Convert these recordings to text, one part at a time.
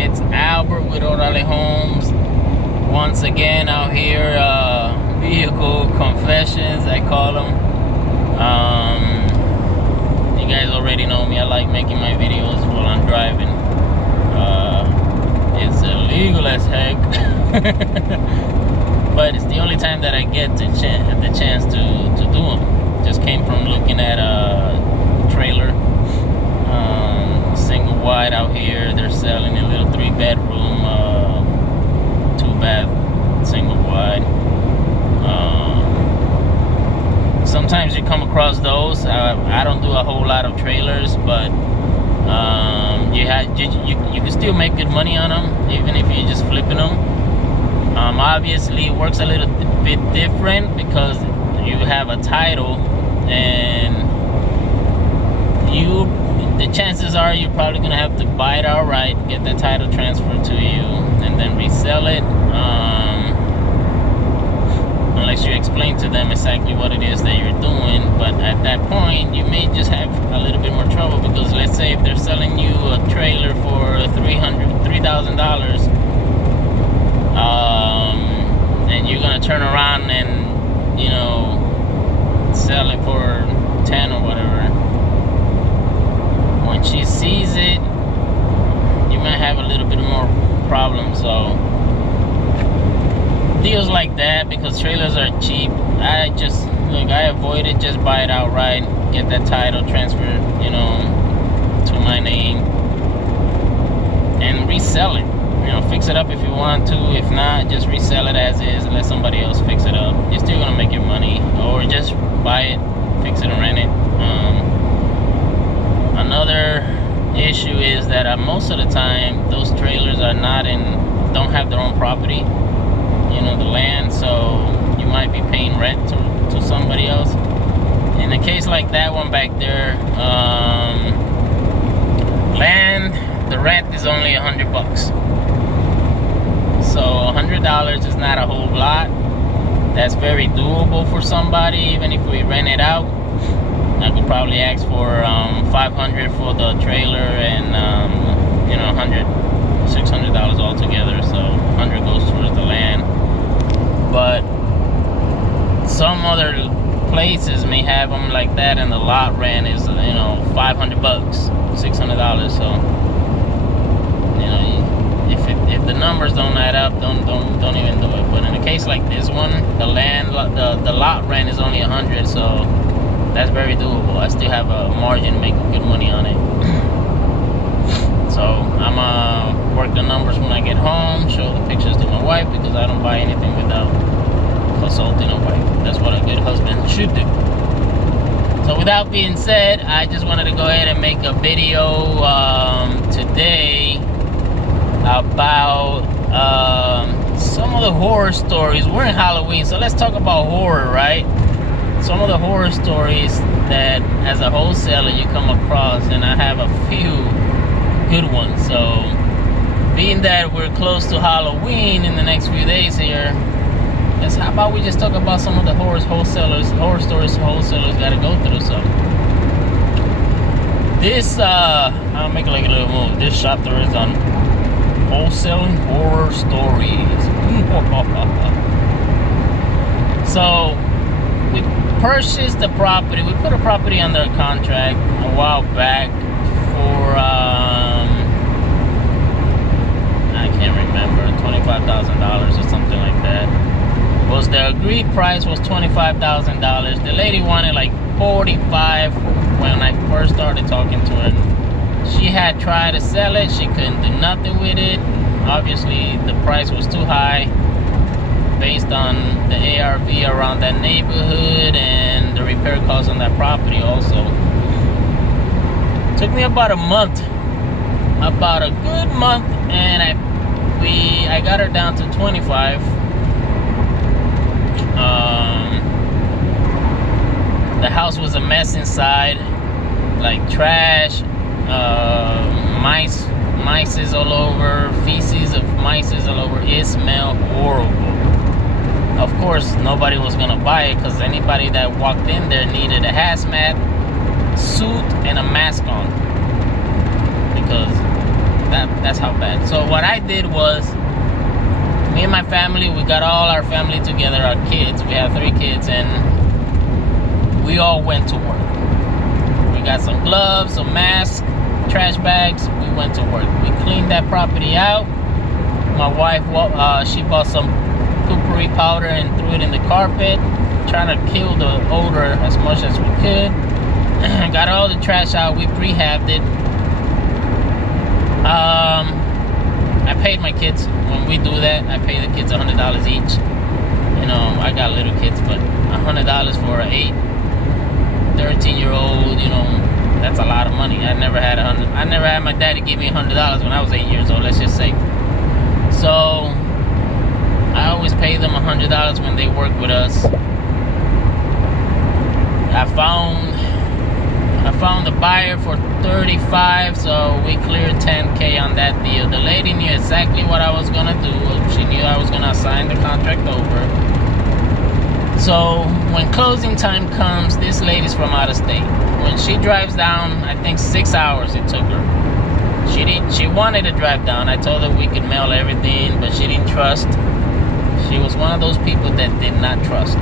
It's Albert with Orale Homes. Once again out here, vehicle confessions, I call them. You guys already know me. I like making my videos while I'm driving. It's illegal as heck. But it's the only time that I get the chance to do them. Just came from looking at a trailer, single wide out here. They're selling a little 3-bedroom, 2-bath, single wide. Sometimes you come across those. I don't do a whole lot of trailers, but you can still make good money on them, even if you're just flipping them. Obviously, it works a little bit different because you have a title, and the chances are you're probably gonna have to buy it outright, get the title transferred to you, and then resell it. Unless you explain to them exactly what it is that you're doing. But at that point, you may just have a little bit more trouble, because let's say if they're selling you a trailer for $3,000, and you're gonna turn around and sell it for 10 or whatever. When she sees it, you might have a little bit more problems. So deals like that, because trailers are cheap, I avoid it. Just buy it outright, get that title transferred, to my name, and resell it. Fix it up if you want to. If not, just resell it as is and let somebody else fix it up. You're still gonna make your money. Or just buy it, fix it, and rent it. Another issue is that most of the time those trailers don't have their own property, the land, so you might be paying rent to somebody else. In a case like that one back there, the rent is only $100. So $100 is not a whole lot. That's very doable for somebody. Even if we rent it out, I could probably ask for $500 for the trailer, and $600 altogether. So $100 goes towards the land. But some other places may have them like that, and the lot rent is $500, $600. So if the numbers don't add up, don't even do it. But in a case like this one, the lot rent is only $100, so that's very doable. I still have a margin to make good money on it. So I'm gonna work the numbers when I get home, show the pictures to my wife, because I don't buy anything without consulting a wife. That's what a good husband should do. So with that being said, I just wanted to go ahead and make a video today about some of the horror stories. We're in Halloween, so let's talk about horror, right? Some of the horror stories that as a wholesaler you come across, and I have a few good ones. So being that we're close to Halloween in the next few days here, how about we just talk about some of the horror stories wholesalers gotta go through. So this I'll make like a little move. This chapter is on wholesaling horror stories. So we purchased the property. We put a property under contract a while back for I can't remember, $25,000 or something like that. The agreed price was $25,000. The lady wanted like $45,000 when I first started talking to her. She had tried to sell it. She couldn't do nothing with it. Obviously, the price was too high based on the ARV around that neighborhood and the repair costs on that property also. Took me about a good month, and I got her down to 25. The house was a mess inside, like trash, mice all over, feces of mice all over. It smelled horrible. Of course, nobody was gonna buy it, because anybody that walked in there needed a hazmat suit and a mask on, because that That's how bad. So what I did was, me and my family, we got all our family together, our kids. We have 3 kids, and we all went to work. We got some gloves, some masks, trash bags. We went to work. We cleaned that property out. My wife, she bought some potpourri powder and threw it in the carpet, trying to kill the odor as much as we could. Got all the trash out. We prehabbed it. I paid my kids. When we do that, I pay the kids $100 each. You know, I got little kids, but $100 for an 8, 13-year-old, you know, that's a lot of money. I never had my daddy give me $100 when I was 8 years old, let's just say. So I always pay them $100 when they work with us. I found a buyer for $35, so we cleared $10K on that deal. The lady knew exactly what I was gonna do. She knew I was gonna sign the contract over. So when closing time comes, this lady's from out of state. When she drives down, I think 6 hours it took her. She wanted to drive down. I told her we could mail everything, but she didn't trust. She was one of those people that did not trust.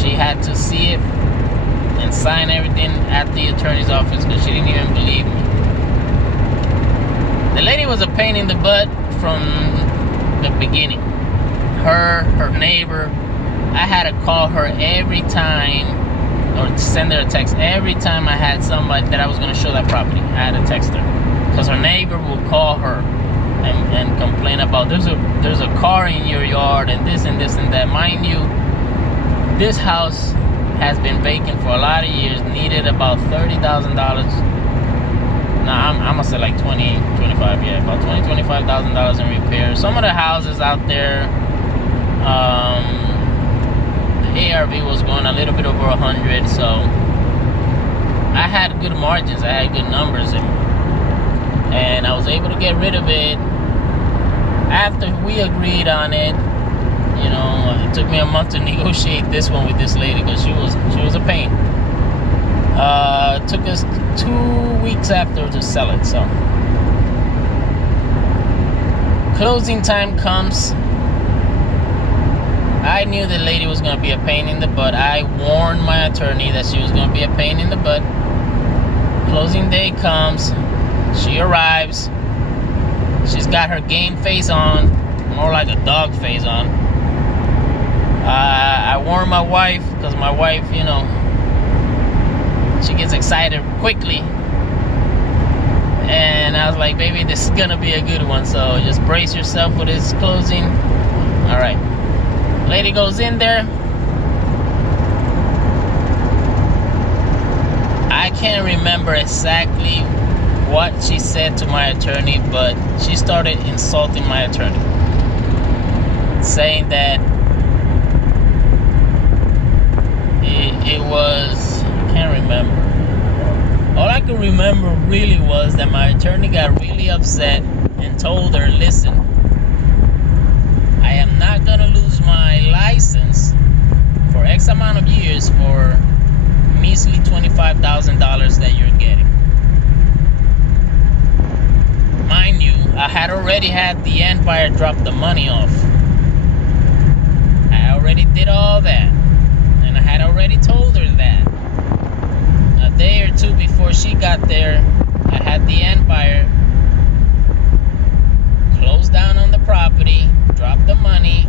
She had to see it and sign everything at the attorney's office because she didn't even believe me. The lady was a pain in the butt from the beginning. Her neighbor, I had to call her every time, or send her a text every time I had somebody that I was going to show that property. I had to text her because her neighbor will call her and complain about there's a car in your yard and this and this and that. Mind you, this house has been vacant for a lot of years, needed about $30,000. Nah, I'm gonna say like 25, yeah, about $25,000 in repairs. Some of the houses out there, the ARV was going a little bit over 100, so I had good margins, I had good numbers, and I was able to get rid of it after we agreed on it. You know, it took me a month to negotiate this one with this lady because she was a pain. It took us 2 weeks after to sell it. So closing time comes. I knew the lady was going to be a pain in the butt. I warned my attorney that she was going to be a pain in the butt. Closing day comes. She arrives. She's got her game face on, more like a dog face on. I warned my wife because my wife, you know, she gets excited quickly. And I was like, baby, this is going to be a good one. So just brace yourself for this closing. All right. Lady goes in there. I can't remember exactly what she said to my attorney, but she started insulting my attorney, saying that it was, I can't remember. All I could remember really was that my attorney got really upset and told her, listen, I am not going to lose my license for X amount of years for measly $25,000 that you're getting. Mind you, I had already had the end buyer drop the money off. I already did all that. And I had already told her that. A day or two before she got there, I had the end buyer close down on the property, drop the money,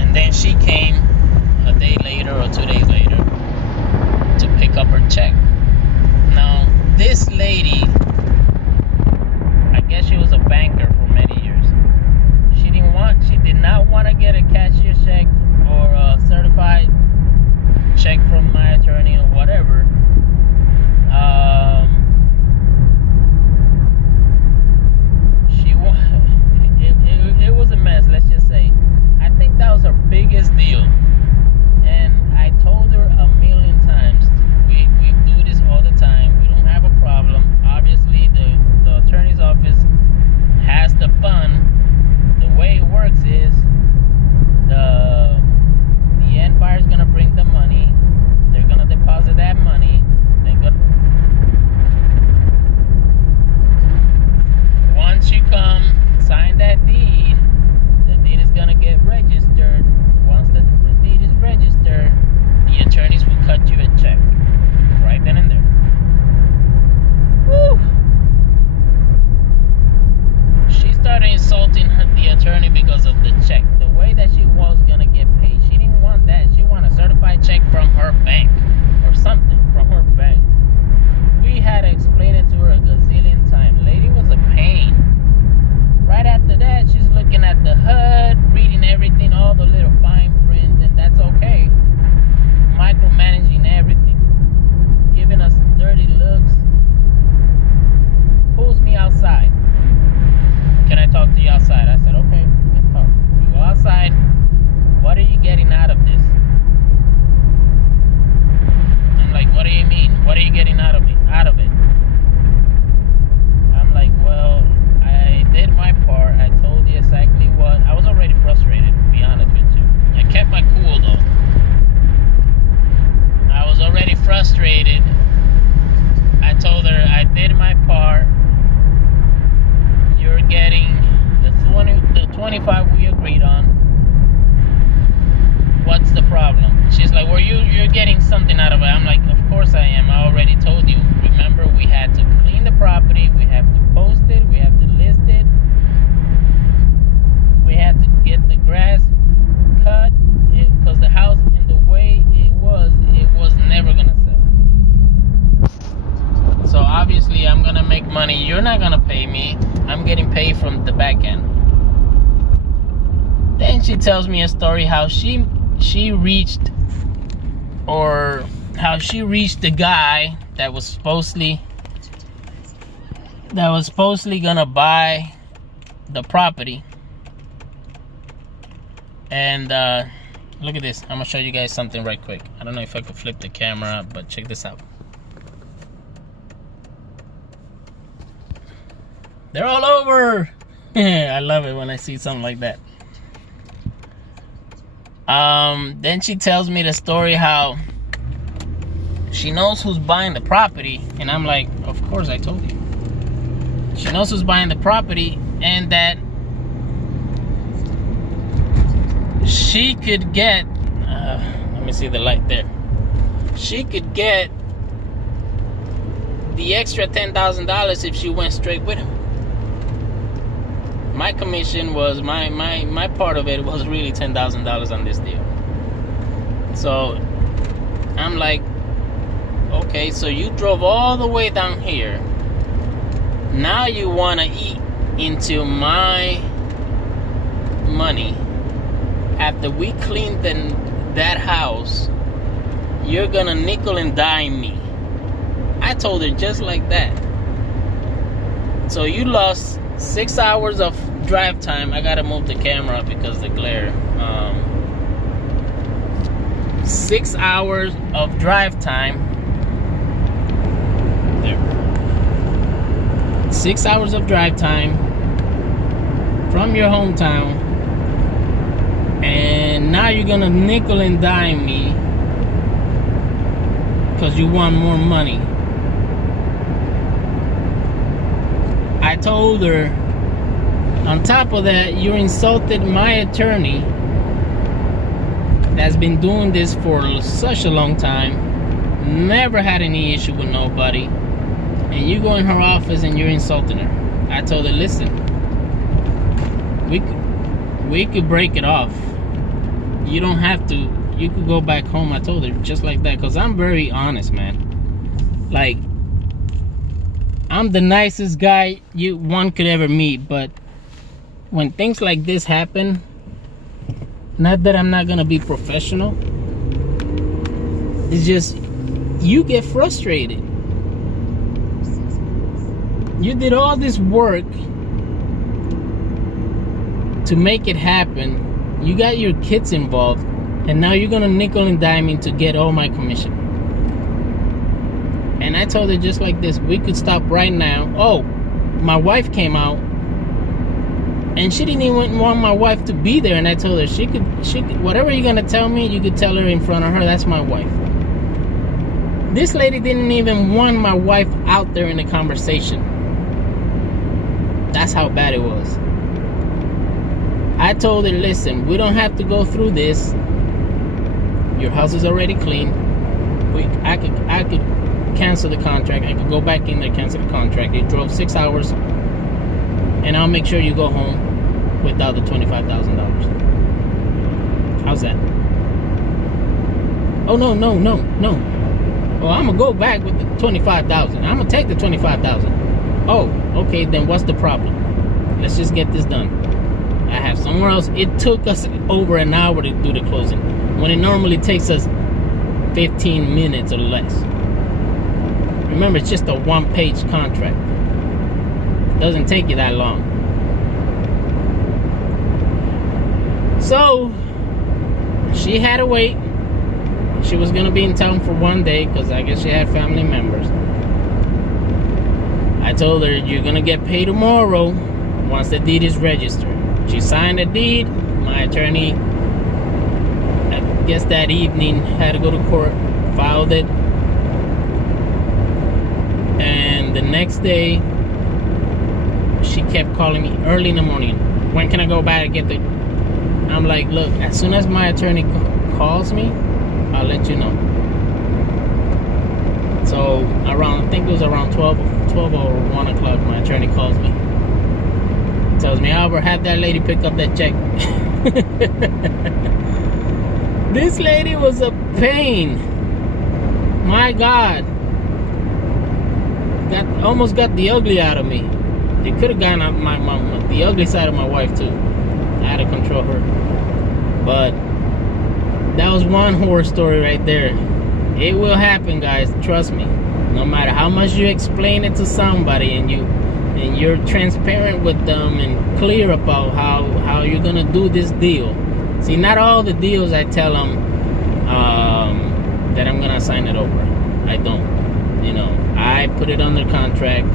and then she came a day later or 2 days later to pick up her check. Now, this lady, I guess she was a banker for many years. She did not want to get a cashier's check or a certified check from my attorney or whatever. It was a mess, let's just say. I think that was her biggest deal. And I told her a million times, we do this all the time. We don't have a problem. Obviously, the attorney's office has the fund. The way it works is the end buyer's gonna bring the money. They're gonna deposit that money. obviously I'm gonna make money. You're not gonna pay me. I'm getting paid from the back end. Then she tells me a story how she reached the guy that was supposedly gonna buy the property. And look at this. I'm gonna show you guys something right quick. I don't know if I could flip the camera, but check this out. They're all over. I love it when I see something like that. Then she tells me the story how she knows who's buying the property, and I'm like, of course I told you. She knows who's buying the property, and that she could get, let me see the light there. She could get the extra $10,000 if she went straight with him. My commission was, my part of it was really $10,000 on this deal. So I'm like, okay, so you drove all the way down here. Now you want to eat into my money. After we cleaned that house, you're gonna nickel and dime me. I told her just like that. So you lost 6 hours of drive time. I gotta move the camera because of the glare. 6 hours of drive time. There. 6 hours of drive time from your hometown, and now you're gonna nickel and dime me because you want more money. I told her, on top of that, you insulted my attorney that's been doing this for such a long time, never had any issue with nobody, and you go in her office and you're insulting her. I told her, listen, we could break it off. You don't have to. You could go back home. I told her just like that, because I'm very honest, man. Like, I'm the nicest guy one could ever meet, but when things like this happen, not that I'm not gonna be professional, it's just you get frustrated. You did all this work to make it happen. You got your kids involved, and now you're gonna nickel and dime me to get all my commission. And I told her just like this, we could stop right now. Oh, my wife came out, and she didn't even want my wife to be there. And I told her she could, whatever you're gonna tell me, you could tell her in front of her. That's my wife. This lady didn't even want my wife out there in the conversation. That's how bad it was. I told her, listen, we don't have to go through this. Your house is already clean. I could cancel the contract. I could go back in there, cancel the contract. You drove 6 hours, and I'll make sure you go home without the $25,000. How's that? Oh, no. Well, I'm gonna go back with the $25,000. I'm gonna take the $25,000. Oh, okay, then what's the problem? Let's just get this done. I have somewhere else. It took us over an hour to do the closing, when it normally takes us 15 minutes or less. Remember, it's just a one-page contract. It doesn't take you that long. So she had to wait. She was gonna be in town for one day because I guess she had family members. I told her, you're gonna get paid tomorrow once the deed is registered. She signed the deed. My attorney, I guess that evening, had to go to court, filed it. And the next day, she kept calling me early in the morning. When can I go back and get the... I'm like, look, as soon as my attorney calls me, I'll let you know. So around, I think it was around 12 or 1 o'clock, my attorney calls me. Tells me, Albert, have that lady pick up that check. This lady was a pain. My God. almost got the ugly out of me. It could have gotten out the ugly side of my wife too. I had to control her. But that was one horror story right there. It will happen, guys. Trust me. No matter how much you explain it to somebody and you're transparent with them and clear about how you're gonna do this deal. See, not all the deals I tell them that I'm gonna sign it over. I don't. You know, I put it under contract.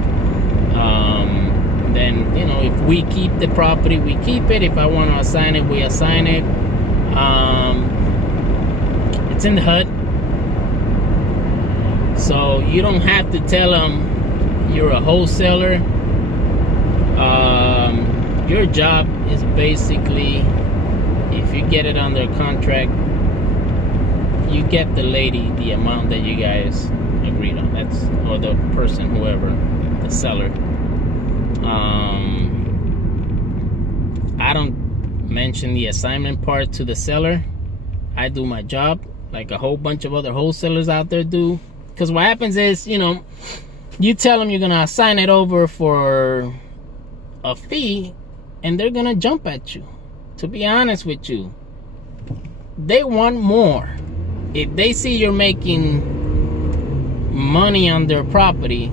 Then, you know, if we keep the property, we keep it. If I want to assign it, we assign it. It's in the HUD. So you don't have to tell them you're a wholesaler. Your job is basically, if you get it under contract, you get the lady the amount that you guys agreed on. That's, or the person, whoever, the seller. I don't mention the assignment part to the seller. I do my job like a whole bunch of other wholesalers out there do. Because what happens is, you know, you tell them you're gonna assign it over for a fee, and they're gonna jump at you. To be honest with you, they want more. If they see you're making money on their property,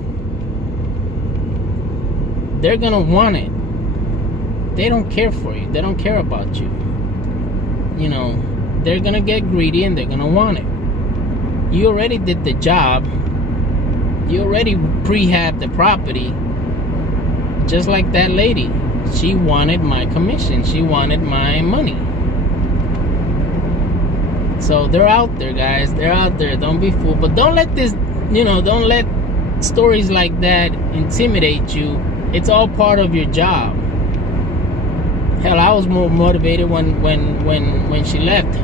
they're gonna want it. They don't care for you. They don't care about you. You know, they're gonna get greedy and they're gonna want it. You already did the job. You already prehabbed the property. Just like that lady. She wanted my commission. She wanted my money. So they're out there, guys. They're out there. Don't be fooled. But don't let this, you know, don't let stories like that intimidate you. It's all part of your job. Hell, I was more motivated when she left.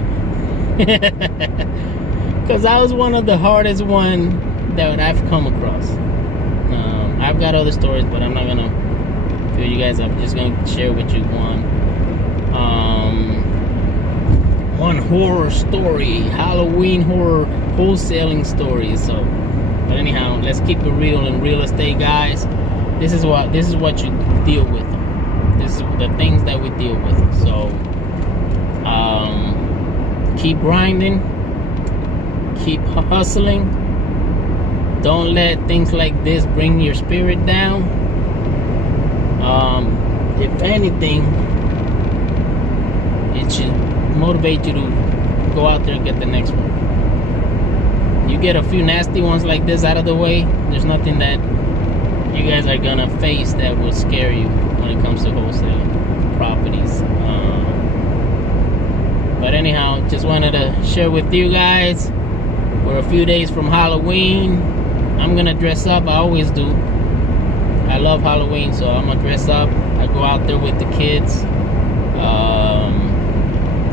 Because I was one of the hardest one that I've come across. I've got other stories, but I'm not gonna fill you guys up. I'm just gonna share with you one horror story, Halloween horror wholesaling story. So, but anyhow, let's keep it real in real estate, guys. This is what you deal with. This is the things that we deal with. So, keep grinding, keep hustling. Don't let things like this bring your spirit down. If anything, it should motivate you to go out there and get the next one. You get a few nasty ones like this out of the way, there's nothing that you guys are gonna face that will scare you when it comes to wholesaling properties. But anyhow, just wanted to share with you guys. We're a few days from Halloween. I'm gonna dress up. I always do. I love Halloween, so I'm gonna dress up. I go out there with the kids,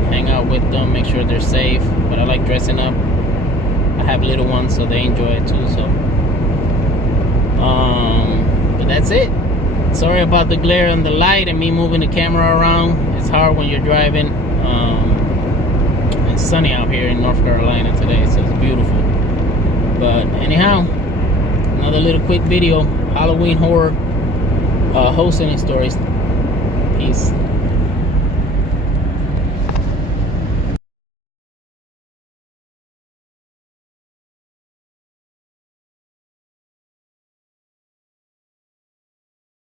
hang out with them, make sure they're safe. But I like dressing up. I have little ones, so they enjoy it too. So, but that's it. Sorry about the glare on the light and me moving the camera around. It's hard when you're driving. It's sunny out here in North Carolina today, so it's beautiful. But anyhow, another little quick video, Halloween horror wholesaling stories. Peace.